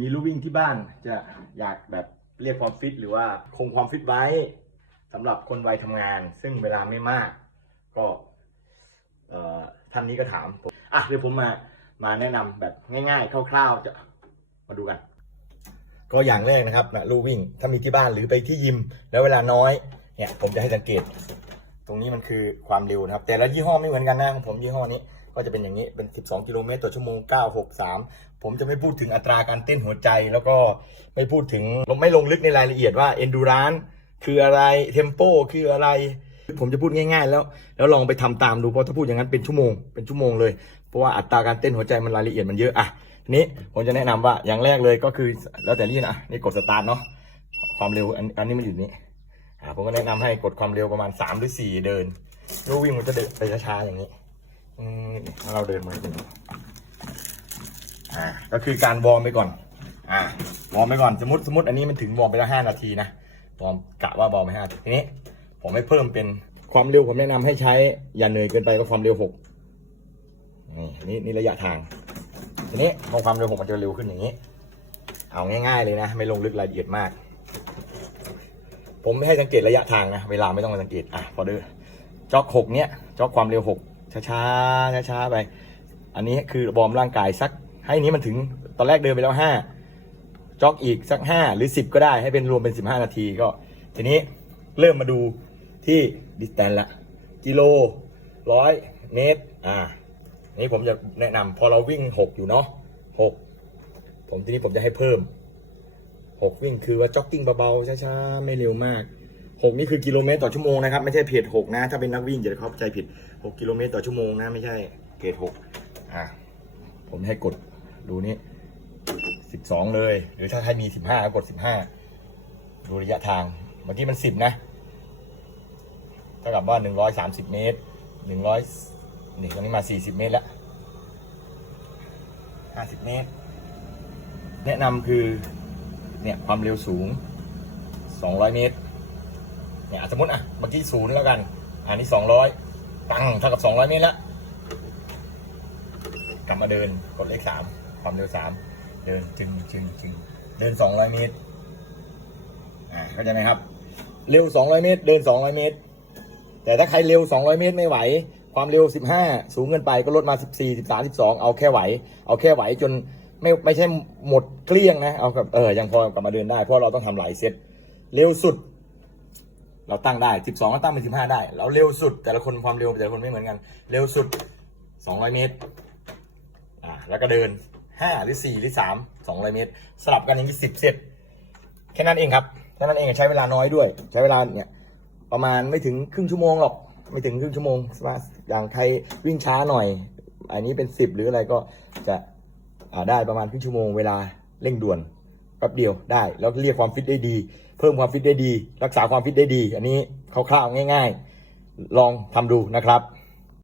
มีลู่วิ่งที่บ้านจะอยากแบบเรียกความฟิตหรือว่าคงความฟิตไว้สำหรับคนวัยทำงาน ซึ่งเวลาไม่มาก ก็ท่านนี้ก็ถามผมอะเดี๋ยวผมมามาแนะนำแบบง่าย ๆ คร่าว ๆ จะมาดูกัน ก็อย่างแรกนะครับนะลู่วิ่งถ้ามีที่บ้านหรือไปที่ยิม แล้วเวลาน้อยเนี่ยผมจะให้สังเกต ตรงนี้มันคือความเร็วนะครับ แต่ละยี่ห้อไม่เหมือนกันนะของผมยี่ห้อนี้ ก็จะเป็นอย่างนี้เป็น 12 กิโลเมตรต่อชั่วโมง 963 ผมจะไม่พูดถึงอัตราการเต้นหัวใจ แล้วก็ไม่พูดถึงไม่ลงลึกในรายละเอียดว่า endurance คืออะไร tempo คืออะไร ผมจะพูดง่าย ๆ แล้ว แล้วลองไปทำตามดูเพราะถ้าพูดอย่างนั้นเป็นชั่วโมงเป็นชั่วโมงเลยเพราะว่าอัตราการเต้นหัวใจมันรายละเอียดมันเยอะอะนี้ผมจะแนะนำว่าอย่างแรกเลยก็คือแล้วแต่นี่นะนี่กดสตาร์ทเนาะความเร็วอันอันนี้มันอยู่นี่อ่าผมก็แนะนำให้กดความเร็วประมาณ3หรือ4เดินลูกวิ่งมันจะเดินไปช้าๆอย่างนี้ เราเดินมาเป็นอ่าก็คือการวอร์มไปก่อน อ่าวอร์มไปก่อนสมมติสมมติอันนี้มันถึงวอร์มไปแล้ว5นาทีนะวอร์มกะว่าวอร์มไป5นาทีนี้ ผมให้เพิ่มเป็นความเร็วผมแนะนำให้ใช้อย่าเหนื่อยเกินไปก็ความเร็ว6นี่นี่นี่ระยะทาง ทีนี้พอความเร็ว6มันจะเร็วขึ้นอย่างนี้ เอาง่าย ๆเลยนะ ไม่ลงลึกรายละเอียดมาก ผมไม่ให้สังเกตระยะทางนะ เวลาไม่ต้องมาสังเกตอะพอเดินจ็อกหกเนี้ยจ็อกความเร็วหก ช้าช้าช้าๆไป อันนี้คือบอร์มร่างกายสัก ให้นี้มันถึงตอนแรกเดินไปแล้วห้าจ็อกอีกสักห้าหรือสิบก็ได้ให้เป็นรวมเป็นสิบห้านาทีก็ ทีนี้เริ่มมาดูที่ดิสแตนละ กิโลร้อยเมตรอ่า นี่ผมจะแนะนำพอเราวิ่งหกอยู่เนาะหกผมทีนี้ผมจะให้เพิ่มหกวิ่งคือว่าจ็อกกิ้งเบาๆช้าๆไม่เร็วมาก หกนี่คือกิโลเมตรต่อชั่วโมงนะครับไม่ใช่เพจหกนะ ถ้าเป็นนักวิ่งจะเข้าใจผิดหกกิโลเมตรต่อชั่วโมงนะไม่ใช่เพจหกอะผมให้กดดูนี่สิบสองเลย หรือถ้าใครมีสิบห้ากดสิบห้าดูระยะทางเมื่อกี้มันสิบนะเท่ากับว่าหนึ่งร้อยสามสิบเมตรหนึ่งร้อยนี่ตอนนี้มาสี่สิบเมตรแล้วห้าสิบเมตร แนะนำคือเนี่ยความเร็วสูง200เมตร เนี่ยสมมติอะเมื่อกี้ศูนย์แล้วกัน อันนี้200ปังเท่ากับ200เมตรแล้วกลับมาเดินกดเลข3ความเร็ว3เดินจึงจึงจึงเดิน200เมตรอ่าเข้าใจไหมครับ เร็ว200เมตร เดิน200เมตร แต่ถ้าใครเร็ว200เมตรไม่ไหว ความเร็ว15สูงเกินไปก็ลดมา14 13 12เอาแค่ไหว เอาแค่ไหวจนไม่ไม่ใช่หมดเกลี้ยงนะ เอากับเออยังพอกลับมาเดินได้เพราะเราต้องทำหลายเซตเร็วสุด เราตั้งได้ 12ก็ตั้งเป็น15 ได้แล้วเร็วสุดแต่ละคนความเร็วแต่ละคนไม่เหมือนกัน เร็วสุด 200 เมตรอ่าแล้วก็เดิน 5 หรือ 4 หรือ 3 200 เมตร สลับกันอย่างนี้10เซตแค่นั้นเองครับแค่นั้นเองใช้เวลาน้อยด้วย ใช้เวลาเนี่ยประมาณไม่ถึงครึ่งชั่วโมงหรอกไม่ถึงครึ่งชั่วโมงว่าอย่างใครวิ่งช้าหน่อย อันนี้เป็นสิบหรืออะไรก็จะอ่าได้ประมาณครึ่งชั่วโมงเวลาเร่งด่วน แป๊บเดียวได้ แล้วเรียกความฟิตได้ดี เพิ่มความฟิตได้ดี รักษาความฟิตได้ดี อันนี้คร่าวๆง่าย ๆ ลองทำดูนะครับ